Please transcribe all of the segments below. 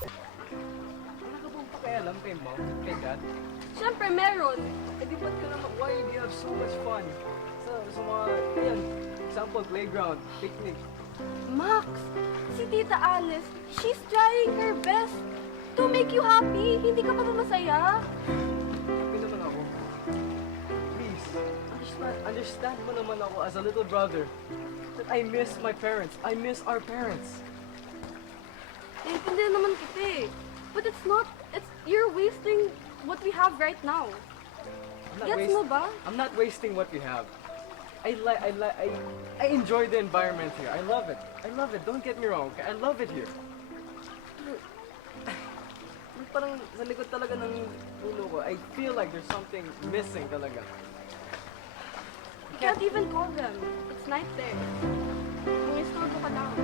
Wala ka bang pakialam kay mom, kay dad? Siyempre, meron. Eh di ba't ka naman, why do you have so much fun? Sa mga, ayan, example, playground, picnic. Max, si Tita Alice, she's trying her best to make you happy. Hindi ka pa ba masaya? Happy naman ako. Please, understand mo naman ako as a little brother that I miss my parents. I miss our parents. Naiintindihan naman kita eh. But you're wasting what we have right now. Gets mo ba? I'm not wasting what we have. I enjoy the environment here. I love it. I love it. Don't get me wrong. I love it here. Parang sa likod talaga ng ulo ko, I feel like there's something missing talaga. You can't even call them. It's night there. Mangistorbo ka lang.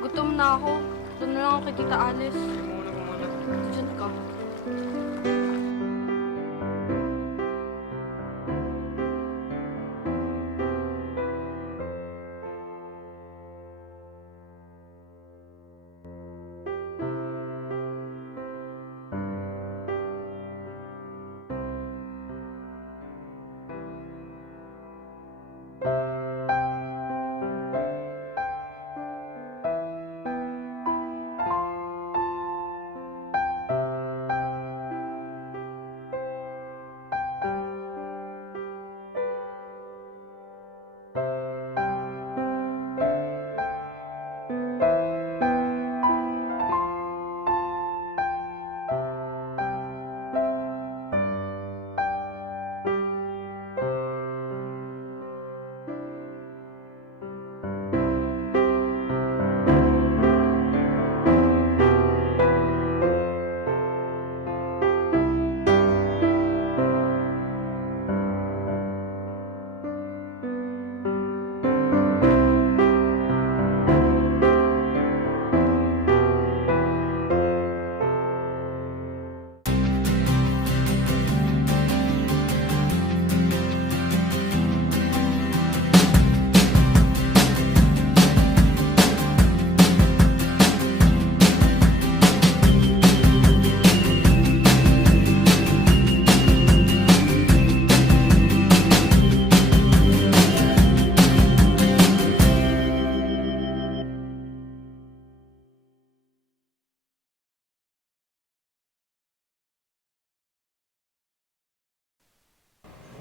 Gutom na ako. Doon na lang ako kay Tita Alice. Muna ko muna. Diyan ka.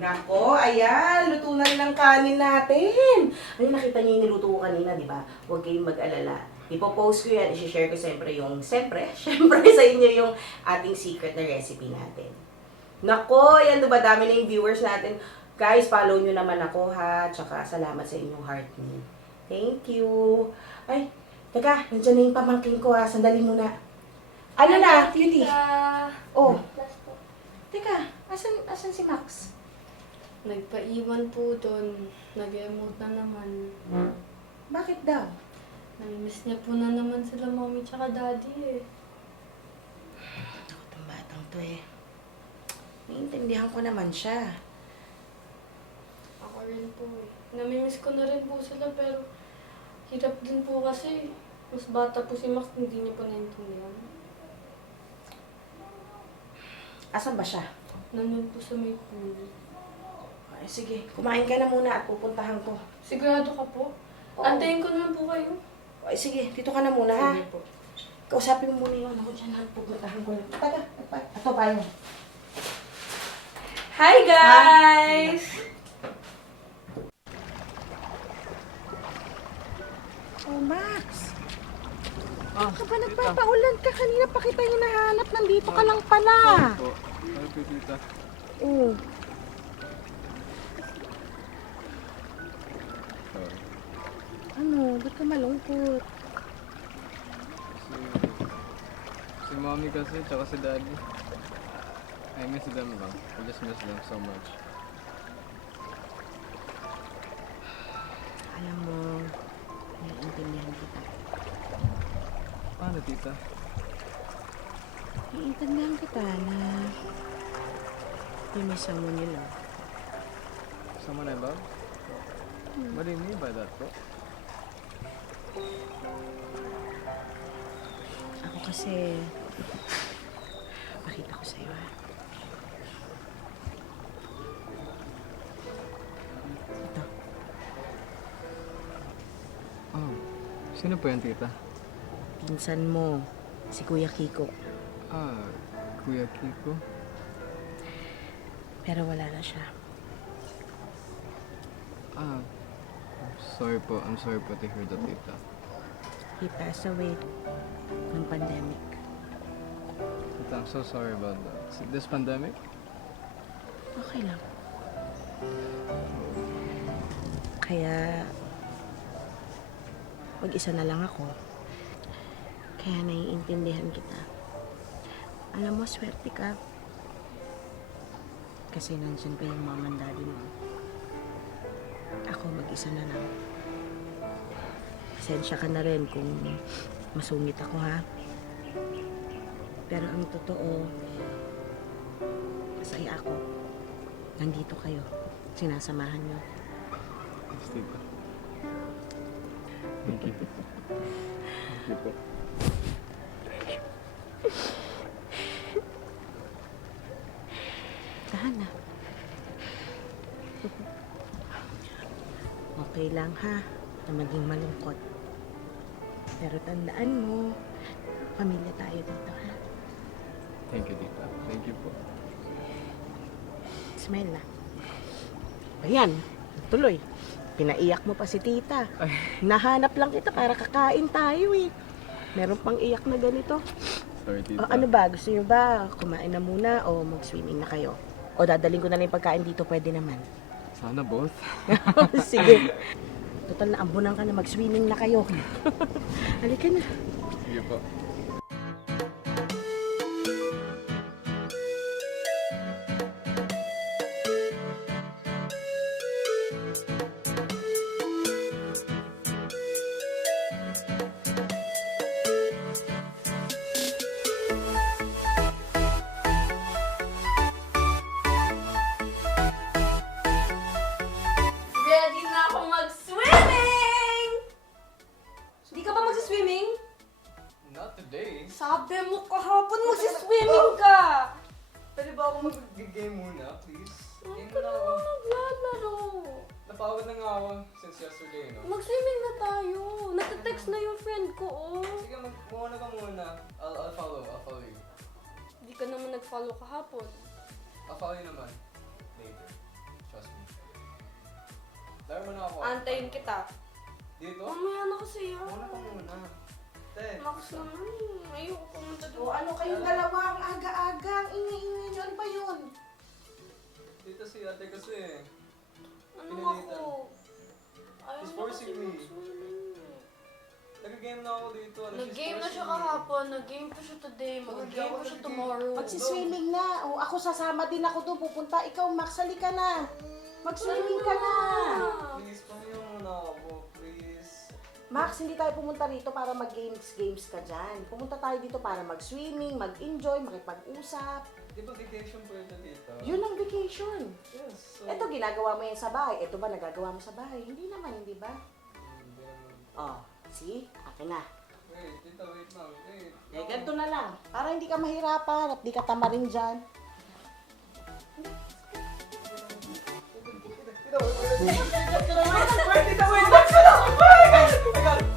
Nako, ayan, luto na rin ang kanin natin. Ay, nakita niyo yung niluto ko kanina, di ba? Huwag kayong mag-alala. Ipopost ko yan, i-share ko siyempre syempre sa inyo yung ating secret na recipe natin. Nako, ayan, diba, dami na yung viewers natin. Guys, follow nyo naman ako, ha? Tsaka salamat sa inyong heart niyo. Thank you. Ay, teka, nandiyan na yung pamangkin ko, ha? Sandali muna. Ano na, cutie? Oh. Teka, asan si Max? Nagpaiwan po doon. Nag-emote na naman. Bakit daw? Namimiss niya po na naman sila mommy tsaka daddy eh. Ako tong batang to eh. Naiintindihan ko naman siya. Ako rin po eh. Namimiss ko na rin po sila pero hirap din po kasi. Mas bata po si Max, hindi niya po naintindihan. Asan ba siya? Nanood po sa may pool. Ay, sige, kumain ka na muna at pupuntahan ko. Sigurado ka po? Oo. Antayin ko naman po kayo. Ay, sige, dito ka na muna, ha? Sige po. Kausapin mo muna yun. Ako dyan, ha? Pupuntahan ko lang. Taga, ato pa yun. Hi guys! Oh, Max. Ah, Ka ba nagpapaulan ka? Kanina pa kita hinahanap. Nandito ka lang pala. po. Ay, tita. Oo. Ano? Ba't ka malungkot? Si mommy kasi, tsaka si daddy. I miss them lang. I just miss them so much. Alam mo, naiintindihan kita. Paano, tita? Iintindihan kita na you miss someone you love. Someone I love? What do you mean by that, po? Ako kasi, pakita ko sa'yo ha. Ito, Oh, sino po yan, tita? pinsan mo, si Kuya Kiko. Ah, Kuya Kiko? Pero wala na siya. Ah, I'm sorry po to hear that, tita. He passed away ng pandemic. Tita, I'm so sorry about that. This pandemic? Okay lang. Kaya, mag-isa na lang ako. Kaya naiintindihan kita. Alam mo, swerte ka. Kasi nandyan pa yung mama and daddy mo. Ako mag-isa na lang. Pasensya ka na rin kung masungit ako, ha? Pero ang totoo, masaya ako. Nandito kayo. Sinasamahan niyo. Yes, tita. Thank you. Thank you po. Tahan na. Okay lang ha, na maging malungkot. Pero tandaan mo, pamilya tayo dito ha. Thank you, tita. Thank you po. Smile na. Ayan, tuloy. Pinaiyak mo pa si tita. Ay. Nahanap lang kita para kakain tayo eh. Meron pang iyak na ganito. Sorry, tita. O, ano ba? Gusto niyo ba kumain na muna o mag-swimming na kayo? O dadaling ko na lang yung pagkain dito, pwede naman. Sana both. Sige. Total na ambunan ka na, mag-swimming na kayo. Halika na. Sige po. Ready na ako mag-swimming! Hindi ka ba mag-swimming? Not today. Sabi mo kahapon mag-swimming ka! Pwede ba ako mag-game muna, please? Huwag Game ka na na ako. maglalaro. Napagod na nga ako since yesterday, no? Mag-swimming na tayo. Nagte-text na yung friend ko, oh. Sige, muna ka muna. I'll follow you. Hindi ka naman nag-follow kahapon. I'll follow you naman. Later. Trust me. Laro mo na ako. Antayin kita. Dito? Mamaya na kasi yan. Muna ka muna. Ten. Max naman. Ayoko pumunta doon. O ano kayong dalawa ang aga-aga? Ang ingay-ingay niyo. Ano ba yun? Dito si ate kasi. Ano pinilitan. ako? Ayaw He's na forcing kasi me. mag-swimming. Nag-game na ako dito. Nag-game na siya kahapon. Nag-game pa siya today. Mag-game pa siya tomorrow. Magsiswimming na. O ako sasama din ako doon. Pupunta. Ikaw, Max, halika na. Mag-swimming ka na. Please, pahinga muna ako. Please. Max, hindi tayo pumunta rito para mag-games ka dyan. Pumunta tayo dito para mag-swimming, mag-enjoy, makipag-usap. Di ba vacation po ito dito? Yun ang vacation. Yes. So, Ito, ginagawa mo yan sa bahay. Ito ba nagagawa mo sa bahay? Hindi naman, hindi ba? Hindi naman. Oh, see? Akin na. Wait, tita, wait lang. Wait. Eh, ganito na lang. Para hindi ka mahirapan at di ka tamarin dyan. Tita, wait. Tita, wait. Tita, wait. Tita, wait.